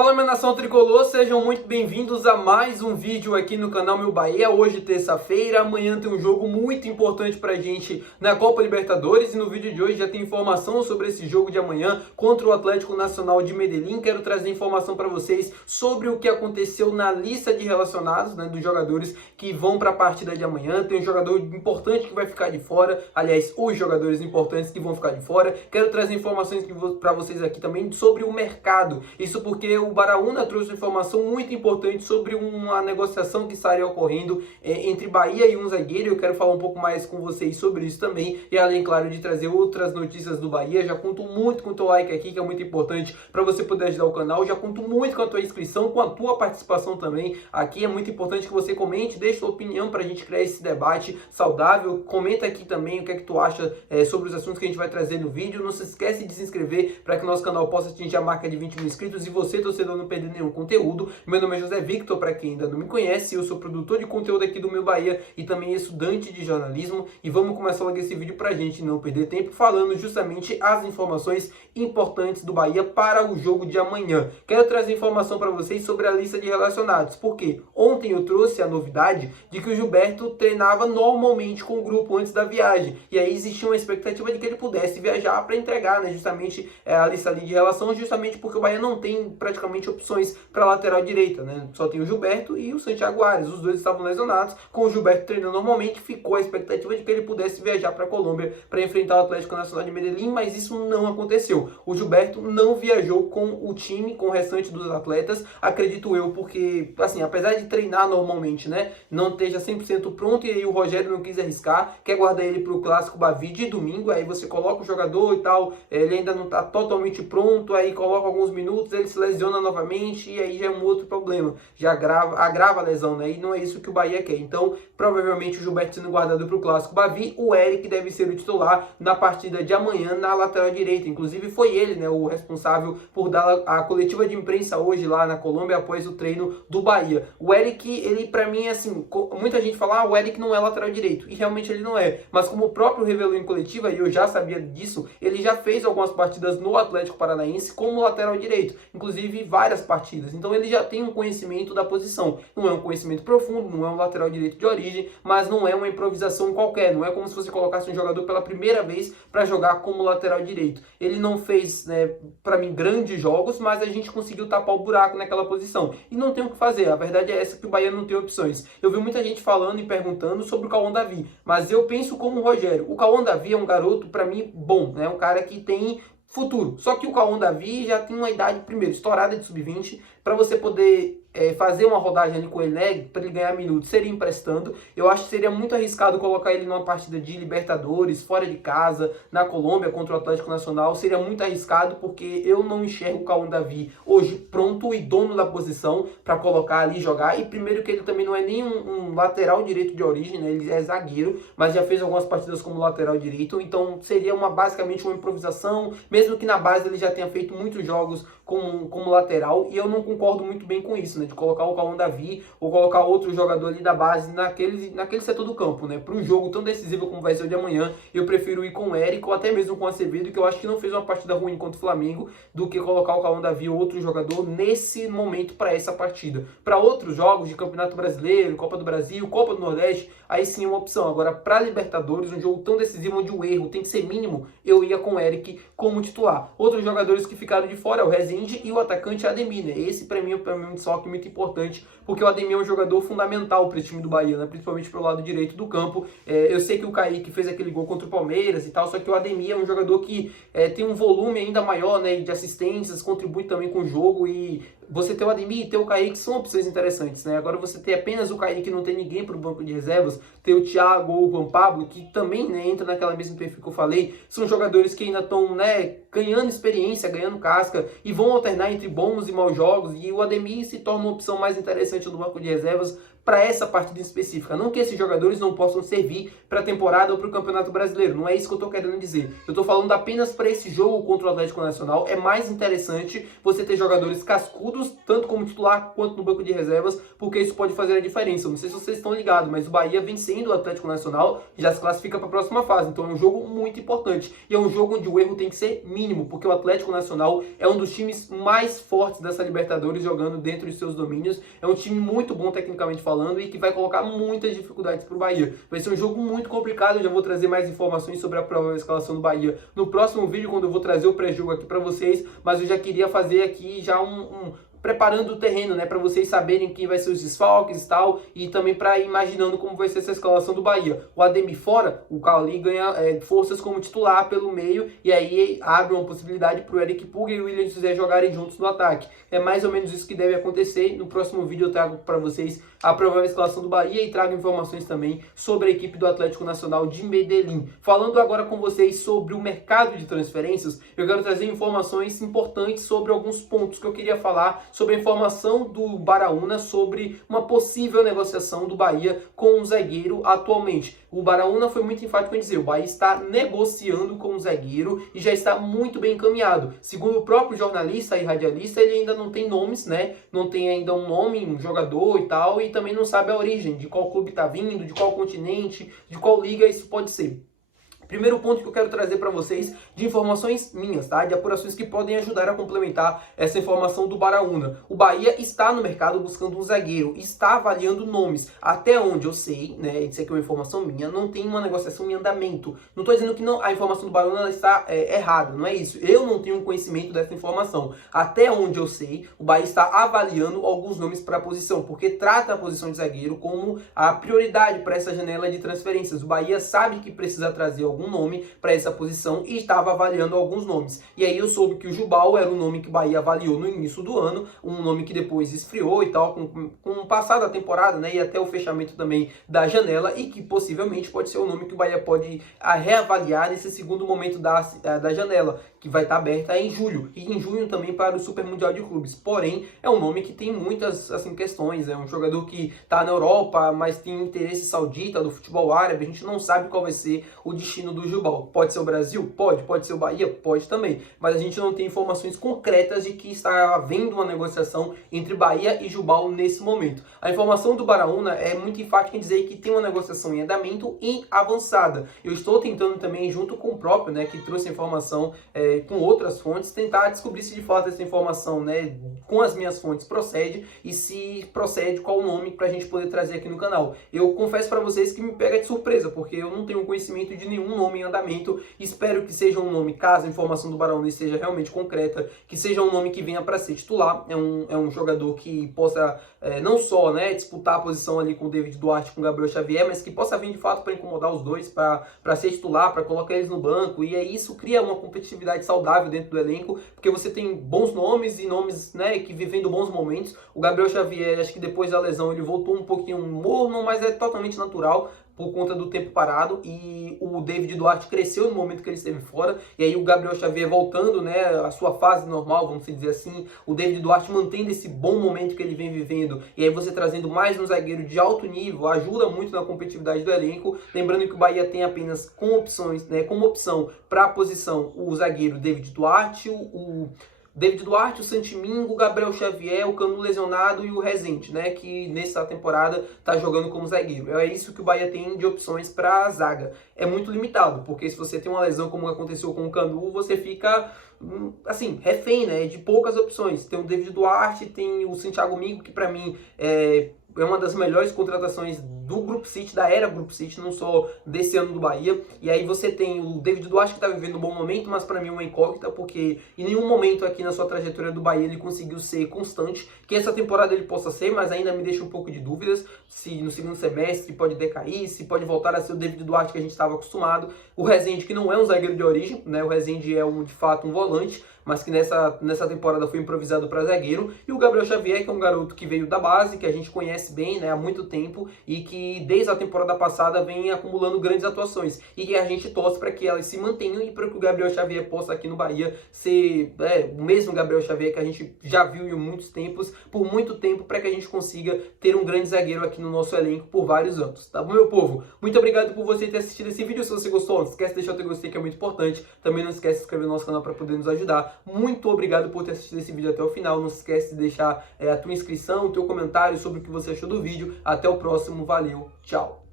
Fala, minha nação tricolor, sejam muito bem-vindos a mais um vídeo aqui no canal Meu Bahia. Hoje, terça-feira, amanhã tem um jogo muito importante pra gente na Copa Libertadores e no vídeo de hoje já tem informação sobre esse jogo de amanhã contra o Atlético Nacional de Medellín. Quero trazer informação para vocês sobre o que aconteceu na lista de relacionados, dos jogadores que vão para a partida de amanhã. Tem um jogador importante que vai ficar de fora, aliás, os jogadores importantes que vão ficar de fora. Quero trazer informações para vocês aqui também sobre o mercado, isso porque o Baraúna trouxe informação muito importante sobre uma negociação que estaria ocorrendo entre Bahia e um zagueiro. Eu quero falar um pouco mais com vocês sobre isso também, e além, claro, de trazer outras notícias do Bahia. Já conto muito com o teu like aqui, que é muito importante para você poder ajudar o canal. Já conto muito com a tua inscrição, com a tua participação também. Aqui é muito importante que você comente, deixe sua opinião para a gente criar esse debate saudável. Comenta aqui também o que é que tu acha sobre os assuntos que a gente vai trazer no vídeo. Não se esquece de se inscrever para que o nosso canal possa atingir a marca de 20 mil inscritos e você, torcedor, não perder nenhum conteúdo. Meu nome é José Victor, para quem ainda não me conhece, eu sou produtor de conteúdo aqui do Meu Bahia e também estudante de jornalismo, e vamos começar logo esse vídeo para a gente não perder tempo, falando justamente as informações importantes do Bahia para o jogo de amanhã. Quero trazer informação para vocês sobre a lista de relacionados, porque ontem eu trouxe a novidade de que o Gilberto treinava normalmente com o grupo antes da viagem, e aí existia uma expectativa de que ele pudesse viajar para entregar, justamente a lista ali de relação, justamente porque o Bahia não tem praticamente opções para lateral direita, Só tem o Gilberto e o Santiago Arias, os dois estavam lesionados. Com o Gilberto treinando normalmente, ficou a expectativa de que ele pudesse viajar para a Colômbia para enfrentar o Atlético Nacional de Medellín, mas isso não aconteceu. O Gilberto não viajou com o time, com o restante dos atletas, acredito eu, porque, assim, apesar de treinar normalmente, não esteja 100% pronto, e aí o Rogério não quis arriscar, quer guardar ele para o Clássico Bavi de domingo. Aí você coloca o jogador e tal, ele ainda não está totalmente pronto, aí coloca alguns minutos, ele se lesiona novamente, e aí já é um outro problema, já agrava a lesão, e não é isso que o Bahia quer. Então, provavelmente o Gilberto sendo guardado para o Clássico Bavi, o Eric deve ser o titular na partida de amanhã na lateral direita. Inclusive foi ele, o responsável por dar a coletiva de imprensa hoje lá na Colômbia após o treino do Bahia. O Eric, ele para mim, assim, muita gente fala, o Eric não é lateral direito, e realmente ele não é, mas como o próprio revelou em coletiva, e eu já sabia disso, ele já fez algumas partidas no Atlético Paranaense como lateral direito, inclusive várias partidas. Então ele já tem um conhecimento da posição. Não é um conhecimento profundo, não é um lateral direito de origem, mas não é uma improvisação qualquer. Não é como se você colocasse um jogador pela primeira vez para jogar como lateral direito. Ele não fez, para mim, grandes jogos, mas a gente conseguiu tapar o buraco naquela posição. E não tem o que fazer. A verdade é essa, que o Bahia não tem opções. Eu vi muita gente falando e perguntando sobre o Cauã Davi, mas eu penso como o Rogério. O Cauã Davi é um garoto, para mim, bom, um cara que tem futuro. Só que o Cauã Davi já tem uma idade, primeiro, estourada de sub-20, para você poder fazer uma rodagem ali com ele, para ele ganhar minutos, seria emprestando. Eu acho que seria muito arriscado colocar ele numa partida de Libertadores, fora de casa, na Colômbia, contra o Atlético Nacional. Seria muito arriscado, porque eu não enxergo o Cauã Davi hoje pronto e dono da posição para colocar ali e jogar. E primeiro que ele também não é nem um lateral direito de origem, ele é zagueiro, mas já fez algumas partidas como lateral direito. Então seria basicamente uma improvisação, mesmo que na base ele já tenha feito muitos jogos como lateral, e eu não concordo muito bem com isso, de colocar o Cauã Davi ou colocar outro jogador ali da base naquele setor do campo, para um jogo tão decisivo como vai ser o de amanhã. Eu prefiro ir com o Eric ou até mesmo com o Acevedo, que eu acho que não fez uma partida ruim contra o Flamengo, do que colocar o Cauã Davi ou outro jogador nesse momento para essa partida. Para outros jogos de Campeonato Brasileiro, Copa do Brasil, Copa do Nordeste, aí sim é uma opção. Agora, para Libertadores, um jogo tão decisivo onde o erro tem que ser mínimo, eu ia com o Eric como titular. Outros jogadores que ficaram de fora é o Rezende e o atacante Ademir, Esse para mim é um desfalque muito importante, porque o Ademir é um jogador fundamental para esse time do Bahia, principalmente pelo lado direito do campo. Eu sei que o Kaique fez aquele gol contra o Palmeiras e tal, só que o Ademir é um jogador que tem um volume ainda maior, de assistências, contribui também com o jogo, e você ter o Ademir e ter o Kaique são opções interessantes, Agora você ter apenas o Kaique e não tem ninguém para o banco de reservas, ter o Thiago ou o Juan Pablo, que também entra naquela mesma perfil que eu falei, são jogadores que ainda estão ganhando experiência, ganhando casca, e vão alternar entre bons e maus jogos, e o Ademir se torna uma opção mais interessante no banco de reservas para essa partida específica. Não que esses jogadores não possam servir para a temporada ou para o Campeonato Brasileiro. Não é isso que eu estou querendo dizer. Eu estou falando apenas para esse jogo contra o Atlético Nacional. É mais interessante você ter jogadores cascudos, tanto como titular quanto no banco de reservas, porque isso pode fazer a diferença. Eu não sei se vocês estão ligados, mas o Bahia vencendo o Atlético Nacional já se classifica para a próxima fase. Então é um jogo muito importante. E é um jogo onde o erro tem que ser mínimo, porque o Atlético Nacional é um dos times mais fortes dessa Libertadores jogando dentro de seus domínios. É um time muito bom tecnicamente falando e que vai colocar muitas dificuldades para o Bahia. Vai ser um jogo muito complicado. Eu já vou trazer mais informações sobre a provável escalação do Bahia no próximo vídeo, quando eu vou trazer o pré-jogo aqui para vocês, mas eu já queria fazer aqui já preparando o terreno, né, para vocês saberem quem vai ser os desfalques e tal, e também para ir imaginando como vai ser essa escalação do Bahia. O Ademir fora, o Cauli ganha forças como titular pelo meio, e aí abre uma possibilidade para o Eric Pulga e o William José jogarem juntos no ataque. É mais ou menos isso que deve acontecer. No próximo vídeo eu trago para vocês a provável escalação do Bahia e trago informações também sobre a equipe do Atlético Nacional de Medellín. Falando agora com vocês sobre o mercado de transferências, eu quero trazer informações importantes sobre alguns pontos que eu queria falar, sobre a informação do Baraúna sobre uma possível negociação do Bahia com o zagueiro atualmente. O Baraúna foi muito enfático em dizer, o Bahia está negociando com o zagueiro e já está muito bem encaminhado. Segundo o próprio jornalista e radialista, ele ainda não tem nomes, né? Não tem ainda um nome, um jogador e tal, e também não sabe a origem, de qual clube está vindo, de qual continente, de qual liga isso pode ser. Primeiro ponto que eu quero trazer para vocês de informações minhas, tá? De apurações que podem ajudar a complementar essa informação do Baraúna. O Bahia está no mercado buscando um zagueiro, está avaliando nomes. Até onde eu sei, né? Isso aqui é uma informação minha, não tem uma negociação em andamento. Não estou dizendo que não, a informação do Baraúna está errada, não é isso. Eu não tenho conhecimento dessa informação. Até onde eu sei, o Bahia está avaliando alguns nomes para a posição, porque trata a posição de zagueiro como a prioridade para essa janela de transferências. O Bahia sabe que precisa trazer algum nome para essa posição e estava avaliando alguns nomes. E aí eu soube que o Jubal era um nome que o Bahia avaliou no início do ano, um nome que depois esfriou e tal, com o passar da temporada, né, e até o fechamento também da janela, e que possivelmente pode ser o nome que o Bahia pode reavaliar nesse segundo momento da janela, que vai estar aberta em julho, e em junho também para o Super Mundial de Clubes. Porém, é um nome que tem muitas assim, questões, é um jogador que está na Europa, mas tem interesse saudita do futebol árabe, a gente não sabe qual vai ser o destino do Jubal. Pode ser o Brasil? Pode ser o Bahia? Pode também, mas a gente não tem informações concretas de que está havendo uma negociação entre Bahia e Jubal nesse momento. A informação do Baraúna é muito enfática em dizer que tem uma negociação em andamento e avançada. Eu estou tentando também, junto com o próprio, né, que trouxe a informação com outras fontes, tentar descobrir se de fato essa informação, né, com as minhas fontes procede, e se procede, qual o nome para a gente poder trazer aqui no canal. Eu confesso para vocês que me pega de surpresa, porque eu não tenho conhecimento de nenhum nome em andamento. Espero que seja um nome, caso a informação do Baraúna esteja realmente concreta, que seja um nome que venha para ser titular. É um jogador que possa não só, né, disputar a posição ali com o David Duarte, com o Gabriel Xavier, mas que possa vir de fato para incomodar os dois, para ser titular, para colocar eles no banco, e aí isso cria uma competitividade saudável dentro do elenco, porque você tem bons nomes e nomes, né, que vivendo bons momentos. O Gabriel Xavier, acho que depois da lesão ele voltou um pouquinho morno, mas é totalmente natural por conta do tempo parado, e o David Duarte cresceu no momento que ele esteve fora, e aí o Gabriel Xavier voltando, né, a sua fase normal, vamos dizer assim, o David Duarte mantendo esse bom momento que ele vem vivendo, e aí você trazendo mais um zagueiro de alto nível, ajuda muito na competitividade do elenco. Lembrando que o Bahia tem apenas como opções, né, como opção para a posição o zagueiro David Duarte, o Santimingo, o Gabriel Xavier, o Canu lesionado e o Rezende, né, que nessa temporada está jogando como zagueiro. É isso que o Bahia tem de opções para a zaga. É muito limitado, porque se você tem uma lesão como aconteceu com o Canu, você fica assim, refém, né, de poucas opções. Tem o David Duarte, tem o Santiago Mingo, que para mim é uma das melhores contratações do Grupo City, da era Grupo City, não só desse ano do Bahia. E aí você tem o David Duarte, que está vivendo um bom momento, mas para mim é uma incógnita, porque em nenhum momento aqui na sua trajetória do Bahia ele conseguiu ser constante. Que essa temporada ele possa ser, mas ainda me deixa um pouco de dúvidas se no segundo semestre pode decair, se pode voltar a ser o David Duarte que a gente estava acostumado. O Rezende, que não é um zagueiro de origem, né? O Rezende é de fato um volante, mas que nessa temporada foi improvisado para zagueiro. E o Gabriel Xavier, que é um garoto que veio da base, que a gente conhece bem, né, há muito tempo, e que que desde a temporada passada vem acumulando grandes atuações e que a gente torce para que elas se mantenham e para que o Gabriel Xavier possa aqui no Bahia ser o mesmo Gabriel Xavier que a gente já viu em muitos tempos, por muito tempo, para que a gente consiga ter um grande zagueiro aqui no nosso elenco por vários anos, tá bom, meu povo? Muito obrigado por você ter assistido esse vídeo. Se você gostou, não esquece de deixar o teu gostei, que é muito importante. Também não esquece de se inscrever no nosso canal para poder nos ajudar. Muito obrigado por ter assistido esse vídeo até o final. Não esquece de deixar a tua inscrição, o teu comentário sobre o que você achou do vídeo. Até o próximo, valeu, tchau!